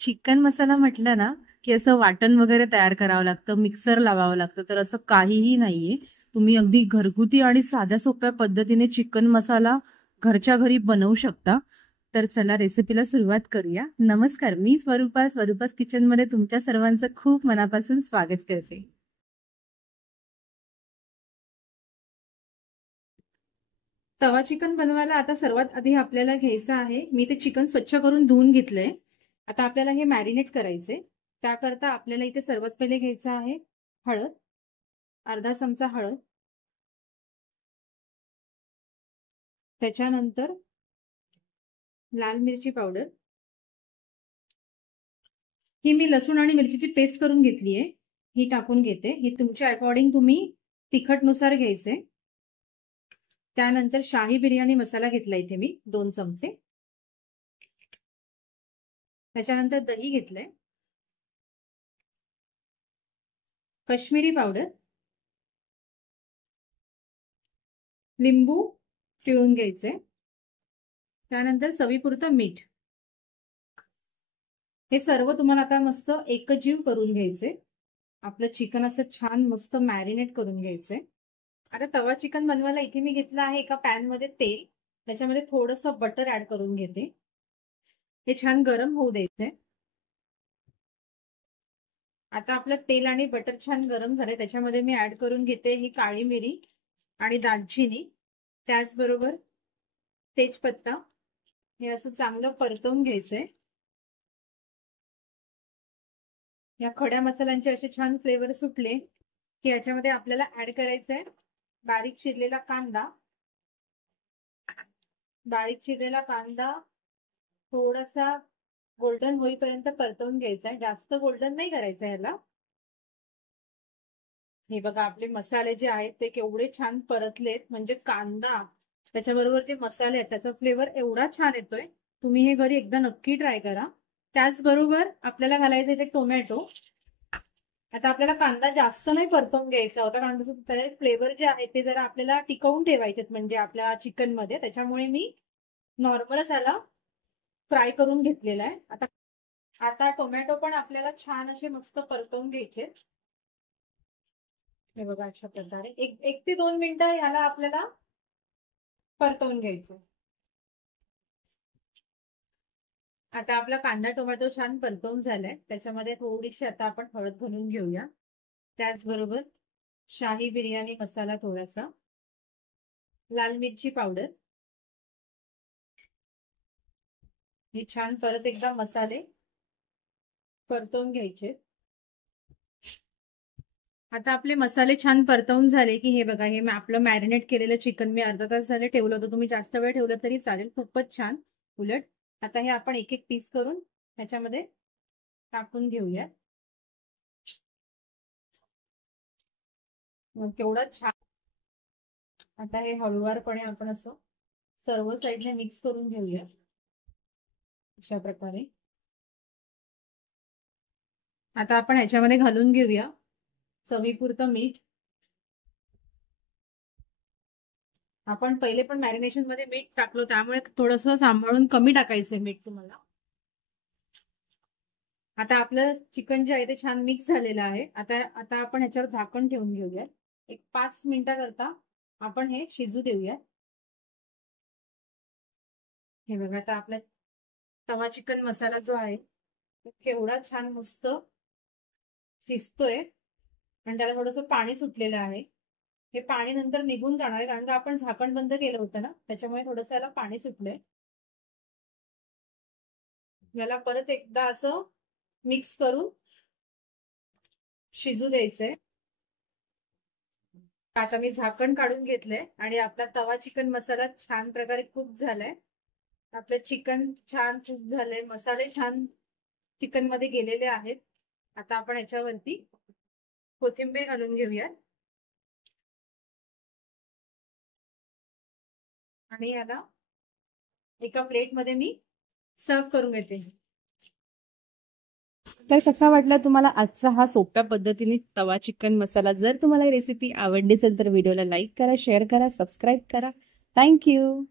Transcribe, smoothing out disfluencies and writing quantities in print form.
Chicken मसाला म्हटलं ना, की असं वाटण वगैरे तयार करावं लागतं, मिक्सर लावावं लागतं, तर असं काहीही नाहीये. तुम्ही अगदी घरगुती आणि साध्या सोप्या पद्धतीने चिकन मसाला घरच्या घरी बनवू शकता. तर चला रेसिपीला सुरुवात करूया. नमस्कार, मी स्वरूपास किचनमध्ये तुमच्या सर्वांचं खूप मनापासून स्वागत करते. तवा चिकन बनवायला आता सर्वात आधी आपल्याला घ्यायचं आहे, मी ते चिकन स्वच्छ करून धुवून घेतलंय. आता आपल्याला हे मॅरिनेट करायचे. त्याकरता आपल्याला इथे सर्वात पहिले घ्यायचं आहे हळद, अर्धा चमचा हळद. त्याच्यानंतर लाल मिरची पावडर. ही मी लसूण आणि मिरचीची पेस्ट करून घेतली आहे, ही टाकून घेते. ही तुमच्या अकॉर्डिंग तुम्ही तिखटनुसार घ्यायचे. त्यानंतर शाही बिर्याणी मसाला घेतला इथे मी 2 चमचे. त्याच्यानंतर दही घेतलंय, काश्मीरी पावडर, लिंबू पिळून घ्यायचे. त्यानंतर चवीपुरतं मीठ. हे सर्व तुम्हाला आता मस्त एकजीव करून घ्यायचे. आपलं चिकन असं छान मस्त मॅरिनेट करून घ्यायचंय. आता तवा चिकन बनवायला इथे मी घेतलं आहे एका पॅन मध्ये तेल. त्याच्यामध्ये थोडंसं बटर ऍड करून घेते. हे छान गरम होऊ द्यायचंय. आता आपलं तेल आणि बटर छान गरम झाले, त्याच्यामध्ये मी ऍड करून घेते ही काळी मिरी आणि दालचिनी, त्याचबरोबर तेजपत्ता. हे असं चांगलं परतवून घ्यायचंय. या खड्या मसाल्यांचे असे छान फ्लेवर सुटले की याच्यामध्ये आपल्याला ऍड करायचंय बारीक चिरलेला कांदा. बारीक चिरलेला कांदा थोडासा गोल्डन होईपर्यंत परतवून घ्यायचा आहे. जास्त गोल्डन नाही करायचं ह्याला. हे बघा आपले मसाले जे आहेत ते केवढे छान परतलेत, म्हणजे कांदा त्याच्याबरोबर जे मसाले आहेत त्याचा फ्लेवर एवढा छान येतोय. तुम्ही हे घरी एकदा नक्की ट्राय करा. त्याचबरोबर आपल्याला घालायचं इथे टोमॅटो. आता आपल्याला कांदा जास्त नाही परतवून घ्यायचा होता, कारण फ्लेवर जे आहे ते जरा आपल्याला टिकवून ठेवायचे म्हणजे आपल्या चिकन मध्ये. त्याच्यामुळे मी नॉर्मलच याला फ्राय करून घेतलेला आहे. आता आता टोमॅटो पण आपल्याला छान असे मस्त परतवून घ्यायचे. हे बघा अशा प्रकारे 1 ते 2 मिनिटं याला आपल्याला परतवून घ्यायचं. आता आपला कांदा टोमॅटो छान परतवून झालाय. त्याच्यामध्ये थोडीशी आता आपण हळद घालून घेऊया. त्याचबरोबर शाही बिर्याणी मसाला थोडासा, लाल मिरची पावडर. हे छान परत एकदा मसाले परतवून घ्यायचे. आता आपले मसाले छान परतवून झाले की हे बघा, हे आपलं मॅरिनेट केलेलं चिकन मी अर्धा तास झाले ठेवलं होतं. तुम्ही जास्त वेळ ठेवलं तरी चालेल, खूपच छान. उलट आता हे आपण एक एक पीस करून ह्याच्यामध्ये टाकून घेऊया. केवढं छान. आता हे हळूवारपणे आपण असं सर्व साईडने मिक्स करून घेऊया अशा प्रकारे. आता आपण ह्याच्यामध्ये घालून घेऊया चवीपुरतं मीठ. आपण पहिले पण मॅरिनेशन मध्ये मीठ टाकलो, त्यामुळे थोडंसं सांभाळून कमी टाकायचंय मीठ तुम्हाला. आता आपलं चिकन जे आहे ते छान मिक्स झालेलं आहे. आता आता आपण ह्याच्यावर झाकण ठेवून घेऊया. एक 5 मिनिटाकरता आपण हे शिजू देऊया. हे बघा आता आपला तवा चिकन मसाला जो आहे तो केवढा छान मस्त शिजतोय आणि त्याला थोडंसं पाणी सुटलेलं आहे. हे पाणी नंतर निघून जाणार आहे, कारण का आपण झाकण बंद केलं होतं ना, त्याच्यामुळे थोडंसं याला पाणी सुटलंय. याला परत एकदा असं मिक्स करून शिजू द्यायचंय. आता मी झाकण काढून घेतलंय आणि आपला तवा चिकन मसाला छान प्रकारे कुक झालाय. आपलं चिकन छान कुक झालंय, मसाले छान चिकन मध्ये गेलेले आहेत. आता आपण याच्यावरती कोथिंबीर घालून घेऊयात आणि याला एका प्लेट मध्ये मी सर्व करून घेते. तर कसा वाटला तुम्हाला आजचा हा सोप्या पद्धतीने तवा चिकन मसाला? जर तुम्हाला ही रेसिपी आवडली असेल तर व्हिडिओला लाईक करा, शेअर करा, सबस्क्राईब करा. थँक्यू.